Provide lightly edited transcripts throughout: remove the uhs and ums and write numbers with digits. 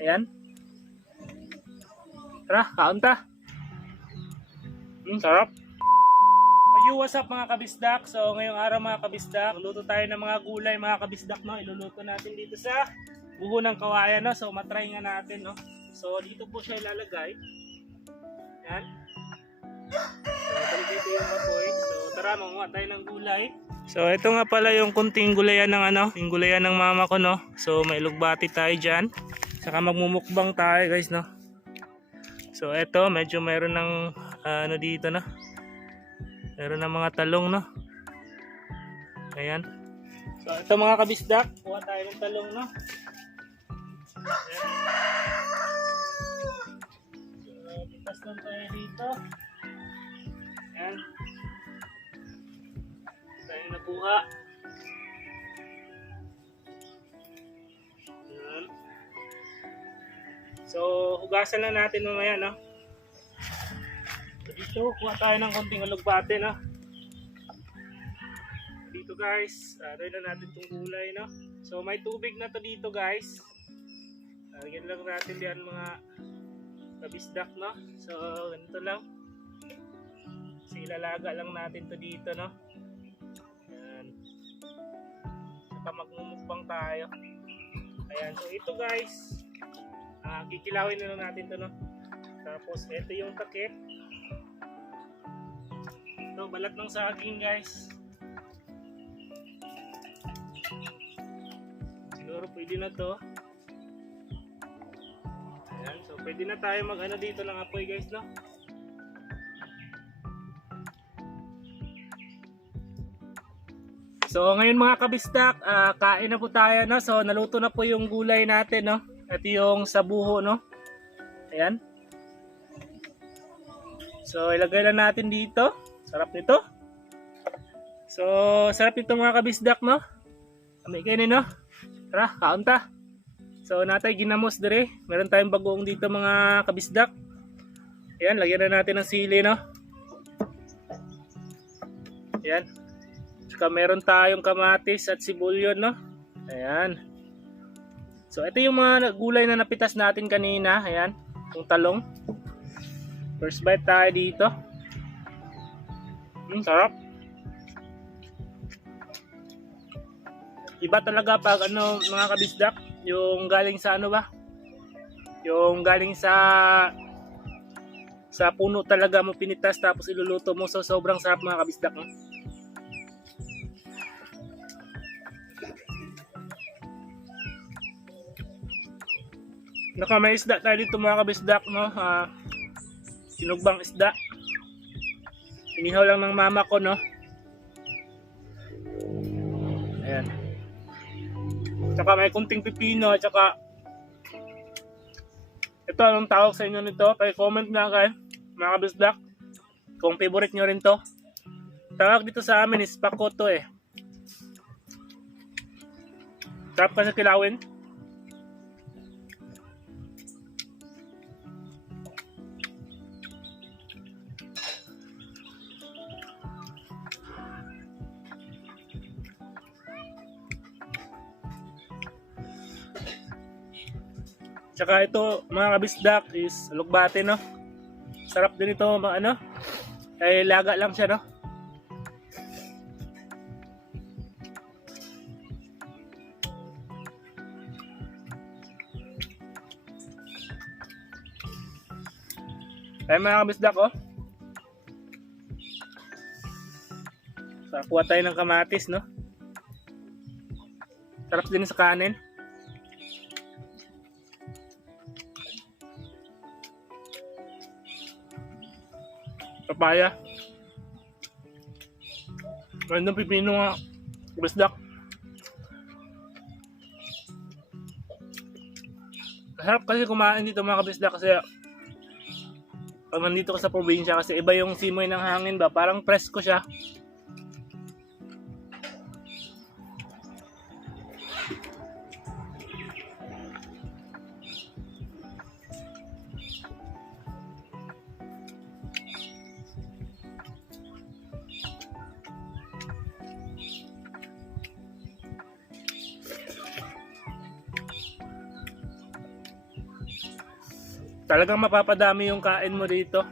Ayan. Tara, kaon ta. Sarap. Yo, what's up mga kabisdak? So ngayong araw mga kabisdak, luluto tayo ng mga gulay mga kabisdak, no? Iluluto natin dito sa buho ng kawayan, no? So matry nga natin, no? So dito po siya ilalagay. Yan. So dito yung apoy. So tara, manguha tayo ng gulay. So ito nga pala yung kunting gulayan ng yung gulayan ng mama ko, no? So may lugbati tayo dyan. Saka magmumukbang tayo guys, no? So ito, medyo mayroon ng dito, no? Meron ng mga talong, no? Ayan. So ito mga kabisdak, kuha tayo ng talong, no? Ayan. So pitas lang tayo dito. Ayan. Tayo nakuha. Ayan. So hugasan na natin mamaya, no? Dito, kuha tayo ng konting alugbate, no? Dito guys, try na natin itong gulay, no? So may tubig na to dito guys. Lagyan lang natin diyan mga kabisdak, no? So ganito lang. So ilalaga lang natin to dito, no? Ayan. Saka magmumukbang tayo. Ayan, so ito guys, kikilawin na lang natin to, no? Tapos ito yung takip. Ito, balat ng saging guys. Siguro pwede na to. Ayan, so pwede na tayo mag dito ng apoy guys, no? So ngayon mga kabisdak, kain na po tayo, no? So naluto na po yung gulay natin, no? Ito yung sabuho, no? Ayan. So ilagay na natin dito. Sarap nito. So sarap nito mga kabisdak, no? Kami kayo, no? Tara, kaon ta. So natay ginamos dire. Meron tayong bagoong dito mga kabisdak. Ayan, lagyan na natin ng sili, no? Ayan. Saka meron tayong kamatis at sibulyon, no? Ayan. So ito yung mga gulay na napitas natin kanina. Ayan, yung talong. First bite tayo dito. Sarap. Iba talaga pag mga kabisdak, yung galing sa yung galing sa puno talaga mo pinitas tapos iluluto mo, so sobrang sarap mga kabisdak, no? May isda tayo dito mga kabisdak, no? Sinugbang isda. Inihaw lang ng mama ko, no? Ayan. Tsaka may kunting pipino, tsaka ito, anong tawag sa inyo nito? Comment na kayo mga kabisdak kung favorite nyo rin to. Tawag dito sa amin is pakoto, eh. Sarap kasi kilawin. Tsaka ito mga kabisdak is lugbate, no? Sarap din ito, ay laga lang siya, no? Ay mga kabisdak, oh. So, kuha tayo ng kamatis, no? Sarap din sa kanin. Papaya. Random pipino nga. Kabisdak. Sarap kasi kumain dito mga kabisdak kasi pag nandito ka sa probinsya kasi iba yung simoy ng hangin ba. Parang presko siya. Talagang mapapadami yung kain mo dito.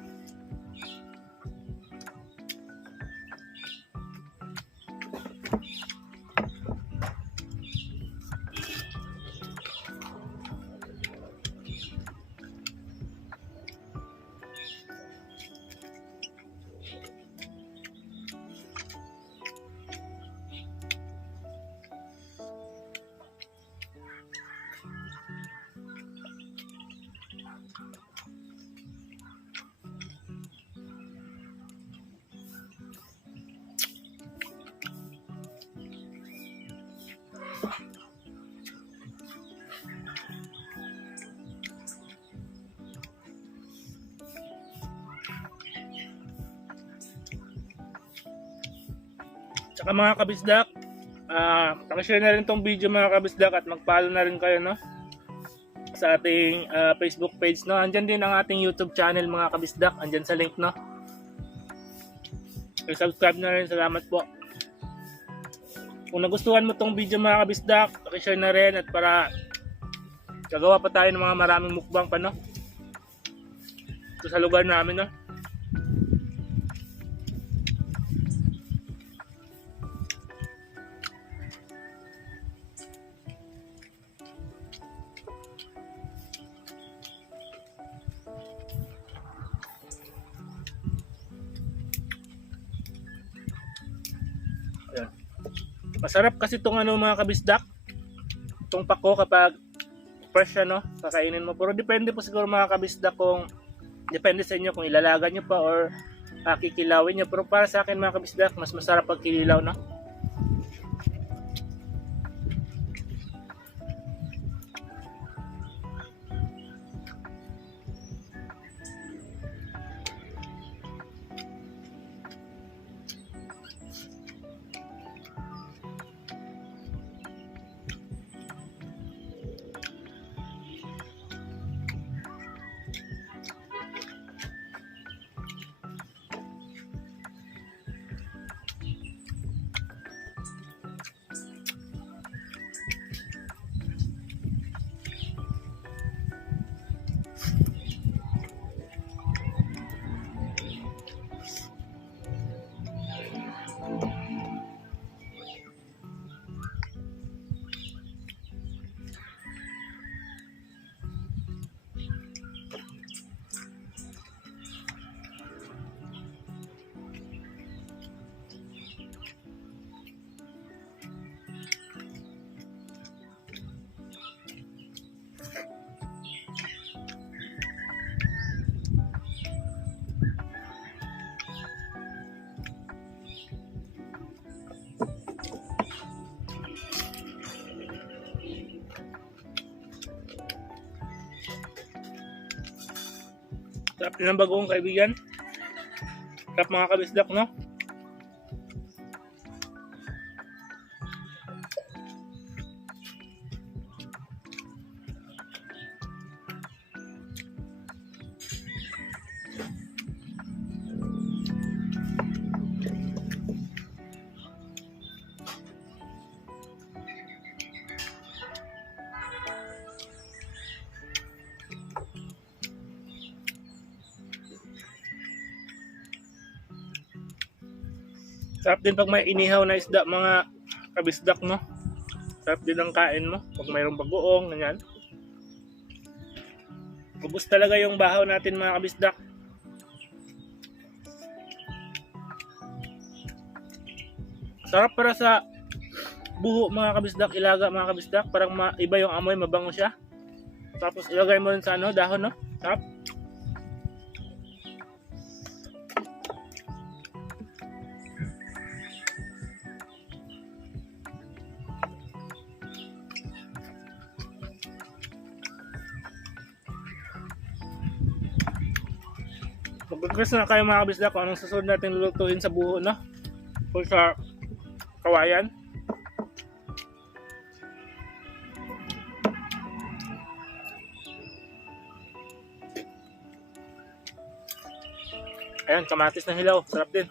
Tsaka mga kabisdak, pakishare na rin tong video mga kabisdak at mag-follow na rin kayo, no, sa ating Facebook page, no. Andyan din ang ating YouTube channel mga kabisdak, andyan sa link, no. I-subscribe na rin, salamat po. Kung nagustuhan mo tong video mga kabisdak, pakishare na rin at para gagawa pa tayo ng mga maraming mukbang pa, no, ito sa lugar namin, no. Ayan. Masarap kasi itong ano mga kabisdak, itong pako kapag fresh siya, no, kakainin mo. Pero depende po siguro mga kabisdak kung depende sa inyo kung ilalaga nyo pa or kikilawin nyo. Pero para sa akin mga kabisdak, mas masarap pag kinilaw, no. Sarap din ang bagoong kaibigan. Sarap mga kabisdak, no? Sarap din pag may inihaw na isda mga kabisdak, no? Sarap din ang kain mo pag mayroong bagoong, ganyan. Ubus talaga yung bahaw natin mga kabisdak. Sarap para sa buho mga kabisdak, ilaga mga kabisdak. Parang iba yung amoy, mabango siya. Tapos ilagay mo rin sa ano, dahon, no? Sarap. Mag-request na kayo mga kabisdak kung anong susunod natin lulutuin sa buho, no? O sa kawayan. Ayan, kamatis na hilaw. Sarap din.